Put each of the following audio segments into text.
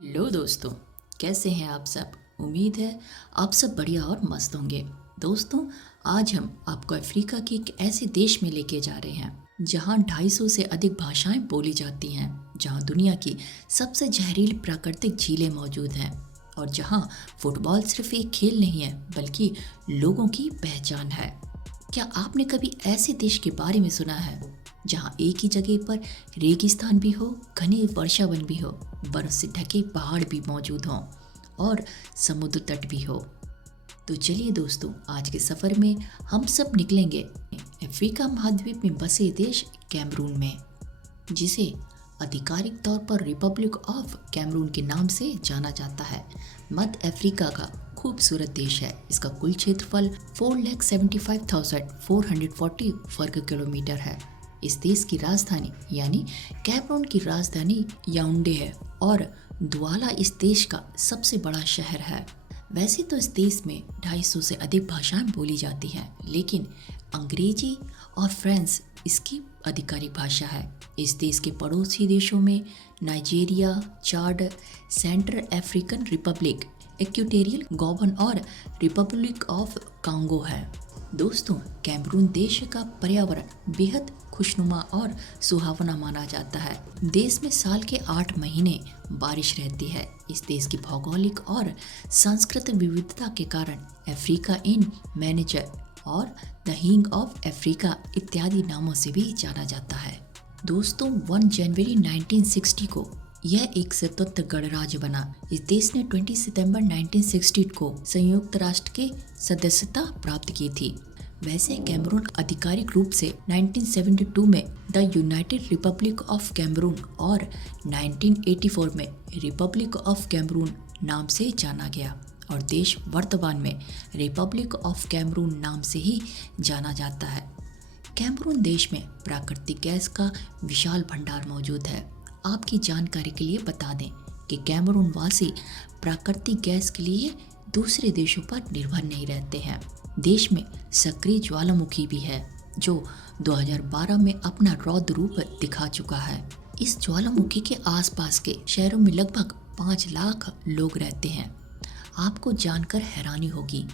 लो दोस्तों, कैसे हैं आप सब। उम्मीद है आप सब बढ़िया और मस्त होंगे। दोस्तों, आज हम आपको अफ्रीका के एक ऐसे देश में लेके जा रहे हैं जहां 250 से अधिक भाषाएं बोली जाती हैं, जहां दुनिया की सबसे जहरीली प्राकृतिक झीलें मौजूद हैं और जहां फुटबॉल सिर्फ एक खेल नहीं है बल्कि लोगों की पहचान है। क्या आपने कभी ऐसे देश के बारे में सुना है जहां एक ही जगह पर रेगिस्तान भी हो, घने वर्षावन भी हो, बर्फ से ढके पहाड़ भी मौजूद हों और समुद्र तट भी हो। तो चलिए दोस्तों, आज के सफर में हम सब निकलेंगे अफ्रीका महाद्वीप में बसे देश कैमरून में, जिसे आधिकारिक तौर पर रिपब्लिक ऑफ कैमरून के नाम से जाना जाता है। मध्य अफ्रीका का खूबसूरत देश है। इसका कुल क्षेत्रफल 4,75,440 वर्ग किलोमीटर है। इस देश की राजधानी यानी कैमरून की राजधानी याओंडे है और दुआला इस देश का सबसे बड़ा शहर है। वैसे तो इस देश में 250 से अधिक भाषाएं बोली जाती हैं, लेकिन अंग्रेजी और फ्रेंच इसकी आधिकारिक भाषा है। इस देश के पड़ोसी देशों में नाइजीरिया, चाड, सेंट्रल अफ्रीकन रिपब्लिक, इक्वेटोरियल गाबन और रिपब्लिक ऑफ कांगो है। दोस्तों, कैमरून देश का पर्यावरण बेहद खुशनुमा और सुहावना माना जाता है। देश में साल के 8 महीने बारिश रहती है। इस देश की भौगोलिक और सांस्कृतिक विविधता के कारण अफ्रीका इन मैनेजर और द हिंग ऑफ अफ्रीका इत्यादि नामों से भी जाना जाता है। दोस्तों, 1 जनवरी 1960 को यह एक स्वतंत्र गणराज्य बना। इस देश ने 20 सितंबर 1960 को संयुक्त राष्ट्र की सदस्यता प्राप्त की थी। वैसे कैमरून आधिकारिक रूप से 1972 में the United Republic of Cameroon और 1984 में रिपब्लिक ऑफ कैमरून नाम से जाना गया और देश वर्तमान में रिपब्लिक ऑफ कैमरून नाम से ही जाना जाता है। कैमरून देश में प्राकृतिक गैस का विशाल भंडार मौजूद है। आपकी जानकारी के लिए बता दें कि कैमरून वासी प्राकृतिक गैस के लिए दूसरे देशों पर निर्भर नहीं रहते हैं। देश में सक्रिय ज्वालामुखी भी है जो 2012 में अपना रौद्र रूप दिखा चुका है। इस ज्वालामुखी के आसपास के शहरों में लगभग 5 लाख लोग रहते हैं। आपको जानकर हैरानी होगी,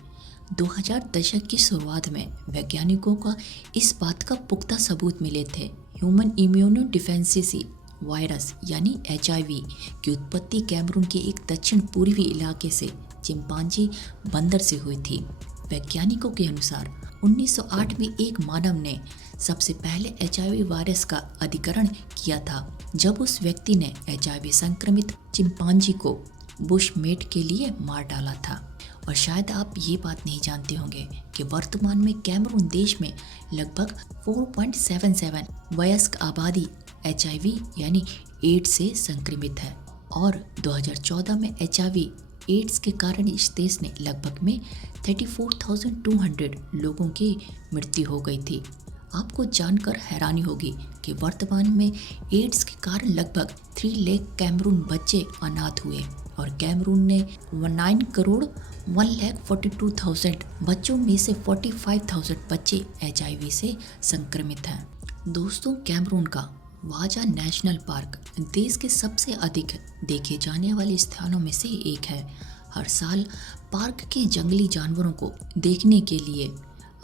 2000 दशक की शुरुआत में वैज्ञानिकों का इस बात का पुख्ता सबूत मिले थे। ह्यूमन इम्यूनो डिफेंसिसी वायरस यानी HIV की उत्पत्ति कैमरून के एक दक्षिण पूर्वी इलाके से चिंपांजी बंदर से हुई थी। वैज्ञानिकों के अनुसार 1908 में एक मानव ने सबसे पहले HIV वायरस का अधिकरण किया था, जब उस व्यक्ति ने HIV संक्रमित चिंपांजी को बुशमेट के लिए मार डाला था। और शायद आप ये बात नहीं जानते होंगे कि वर्तमान में कैमरून देश में लगभग 4.77 वयस्क आबादी HIV यानी एड्स से संक्रमित है और 2014 में HIV एड्स के कारण इस देश ने लगभग में 34,200 लोगों की मृत्यु हो गई थी। आपको जानकर हैरानी होगी कि वर्तमान में एड्स के कारण लगभग 3 लाख कैमरून बच्चे अनाथ हुए और कैमरून ने 9 करोड़ 1,42,000 बच्चों में से 45,000 बच्चे HIV से संक्रमित हैं। दोस्तों, कैमरून का वाजा नेशनल पार्क देश के सबसे अधिक देखे जाने वाले स्थानों में से एक है। हर साल पार्क के जंगली जानवरों को देखने के लिए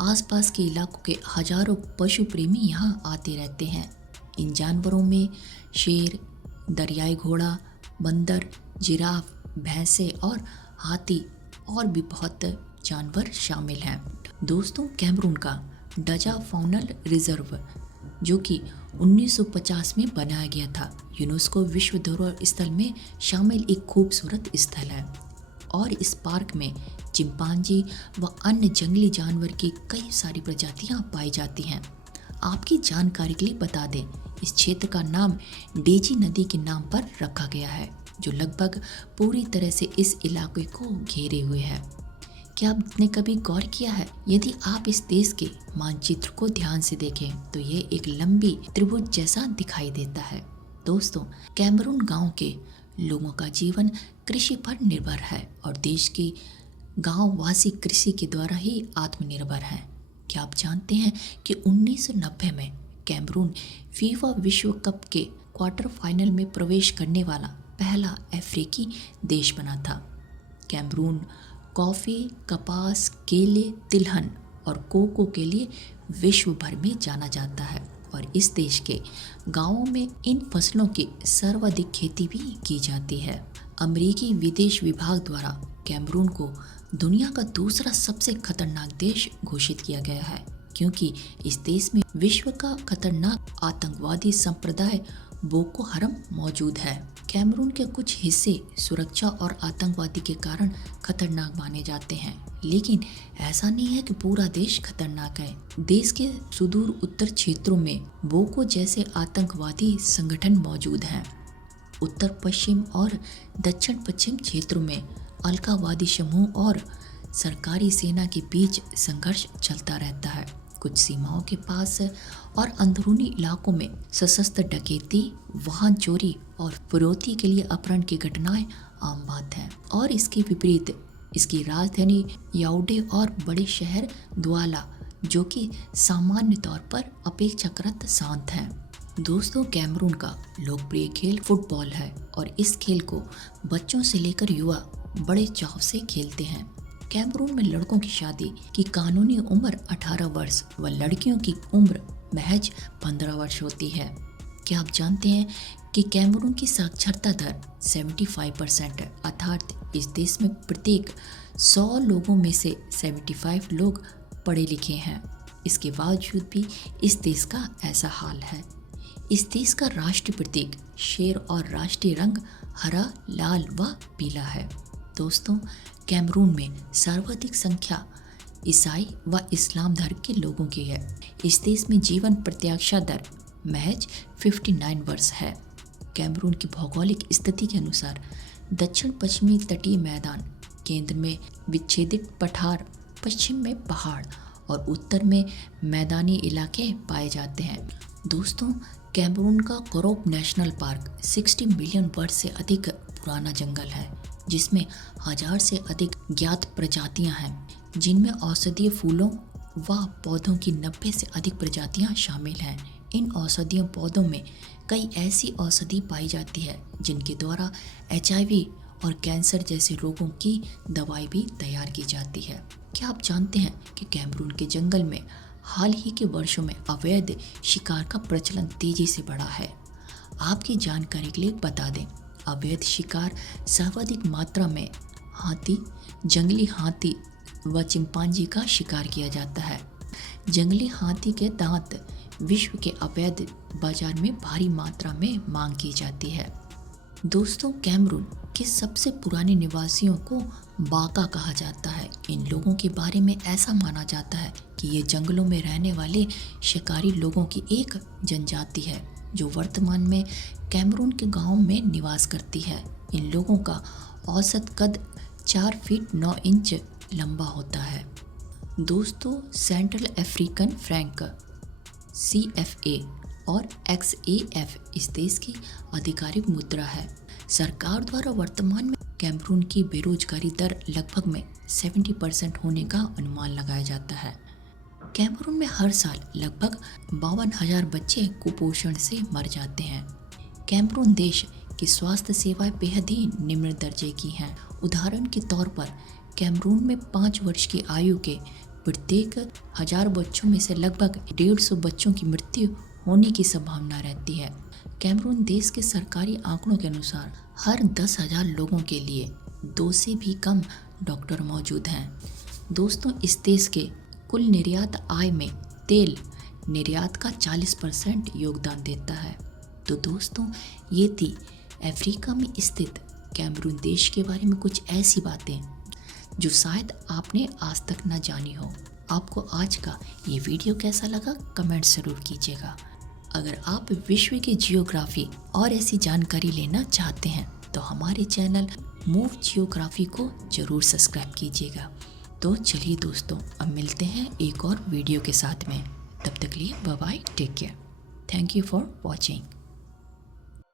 आसपास के इलाकों के हजारों पशु प्रेमी यहाँ आते रहते हैं। इन जानवरों में शेर, दरियाई घोड़ा, बंदर, जिराफ, भैंसे और हाथी और भी बहुत जानवर शामिल हैं। दोस्तों, कैमरून का डजा फाउनल रिजर्व जो कि 1950 में बनाया गया था, यूनेस्को विश्व धरोहर स्थल में शामिल एक खूबसूरत स्थल है और इस पार्क में चिंपांजी व अन्य जंगली जानवर की कई सारी प्रजातियां पाई जाती हैं। आपकी जानकारी के लिए बता दें, इस क्षेत्र का नाम डेजी नदी के नाम पर रखा गया है, जो लगभग पूरी तरह से इस इलाके को घेरे हुए है। क्या आपने कभी गौर किया है, यदि आप इस देश के मानचित्र को ध्यान से देखें तो ये एक लंबी त्रिभुज जैसा दिखाई देता है। दोस्तों, कैमरून गांव के लोगों का जीवन कृषि पर निर्भर है और देश की गांव वासी कृषि के द्वारा ही आत्मनिर्भर हैं। क्या आप जानते हैं कि 1990 में कैमरून फीफा विश्व कप के क्वार्टर फाइनल में प्रवेश करने वाला पहला अफ्रीकी देश बना था। कैमरून कॉफ़ी, कपास, केले, तिलहन और कोको के लिए विश्व भर में जाना जाता है और इस देश के गांवों में इन फसलों की सर्वाधिक खेती भी की जाती है। अमेरिकी विदेश विभाग द्वारा कैमरून को दुनिया का दूसरा सबसे खतरनाक देश घोषित किया गया है, क्योंकि इस देश में विश्व का खतरनाक आतंकवादी संप्रदाय बोको हरम मौजूद है। कैमरून के कुछ हिस्से सुरक्षा और आतंकवादी के कारण खतरनाक माने जाते हैं, लेकिन ऐसा नहीं है कि पूरा देश खतरनाक है। देश के सुदूर उत्तर क्षेत्रों में बोको जैसे आतंकवादी संगठन मौजूद हैं। उत्तर पश्चिम और दक्षिण पश्चिम क्षेत्रों में अलगाववादी समूह और सरकारी सेना के बीच संघर्ष चलता रहता है। कुछ सीमाओं के पास और अंदरूनी इलाकों में सशस्त्र डकैती, वाहन चोरी और फिरौती के लिए अपहरण की घटनाएं आम बात है। और इसके विपरीत इसकी राजधानी याओंडे और बड़े शहर दुआला, जो कि सामान्य तौर पर अपेक्षाकृत शांत हैं। दोस्तों, कैमरून का लोकप्रिय खेल फुटबॉल है और इस खेल को बच्चों से लेकर युवा बड़े चाव से खेलते हैं। कैमरून में लड़कों की शादी की कानूनी उम्र 18 वर्ष व लड़कियों की उम्र महज 15 वर्ष होती है। क्या आप जानते हैं कि कैमरून की साक्षरता दर 75% है, अर्थात इस देश में प्रत्येक 100 लोगों में से 75 लोग पढ़े लिखे हैं। इसके बावजूद भी इस देश का ऐसा हाल है। इस देश का राष्ट्रीय प्रतीक शेर और राष्ट्रीय रंग हरा, लाल व पीला है। दोस्तों, कैमरून में सर्वाधिक संख्या ईसाई व इस्लाम धर्म के लोगों की है। इस देश में जीवन प्रत्याशा दर महज 59 वर्ष है। कैमरून की भौगोलिक स्थिति के अनुसार दक्षिण पश्चिमी तटीय मैदान, केंद्र में विच्छेदित पठार, पश्चिम में पहाड़ और उत्तर में मैदानी इलाके पाए जाते हैं। दोस्तों, कैमरून का कोरोप नेशनल पार्क 60 मिलियन वर्ष से अधिक पुराना जंगल है, जिसमें 1000 से अधिक ज्ञात प्रजातियां हैं, जिनमें औषधीय फूलों व पौधों की 90 से अधिक प्रजातियां शामिल हैं। इन औषधीय पौधों में कई ऐसी औषधि पाई जाती है जिनके द्वारा HIV और कैंसर जैसे रोगों की दवाई भी तैयार की जाती है। क्या आप जानते हैं कि कैमरून के जंगल में हाल ही के वर्षों में अवैध शिकार का प्रचलन तेजी से बढ़ा है? आपकी जानकारी के लिए बता दें, अवैध शिकार सर्वाधिक मात्रा में हाथी, जंगली हाथी व चिंपांजी का शिकार किया जाता है। जंगली हाथी के दांत विश्व के अवैध बाजार में भारी मात्रा में मांग की जाती है। दोस्तों, कैमरून के सबसे पुराने निवासियों को बाका कहा जाता है। इन लोगों के बारे में ऐसा माना जाता है कि ये जंगलों में रहने वाले शिकारी लोगों की एक जनजाति है, जो वर्तमान में कैमरून के गांवों में निवास करती है। इन लोगों का औसत कद 4 फीट 9 इंच लंबा होता है। दोस्तों, सेंट्रल अफ्रीकन फ्रैंक CFA और XAF इस देश की आधिकारिक मुद्रा है। सरकार द्वारा वर्तमान में कैमरून की बेरोजगारी दर लगभग में 70% होने का अनुमान लगाया जाता है। कैमरून में हर साल लगभग 52,000 बच्चे कुपोषण से मर जाते हैं। कैमरून देश की स्वास्थ्य सेवाएं बेहद ही निम्न दर्जे की हैं। उदाहरण के तौर पर कैमरून में 5 वर्ष की आयु के प्रत्येक 1000 बच्चों में से लगभग 150 बच्चों की मृत्यु होने की संभावना रहती है। कैमरून देश के सरकारी आंकड़ों के अनुसार हर 10,000 लोगों के लिए 2 से भी कम डॉक्टर मौजूद हैं। दोस्तों, इस देश के कुल निर्यात आय में तेल निर्यात का 40% योगदान देता है। तो दोस्तों, ये थी अफ्रीका में स्थित कैमरून देश के बारे में कुछ ऐसी बातें जो शायद आपने आज तक ना जानी हो। आपको आज का ये वीडियो कैसा लगा, कमेंट ज़रूर कीजिएगा। अगर आप विश्व की जियोग्राफी और ऐसी जानकारी लेना चाहते हैं तो हमारे चैनल मूव जियोग्राफी को ज़रूर सब्सक्राइब कीजिएगा। तो चलिए दोस्तों, अब मिलते हैं एक और वीडियो के साथ में। तब तक लिए bye bye, take care, thank you for watching.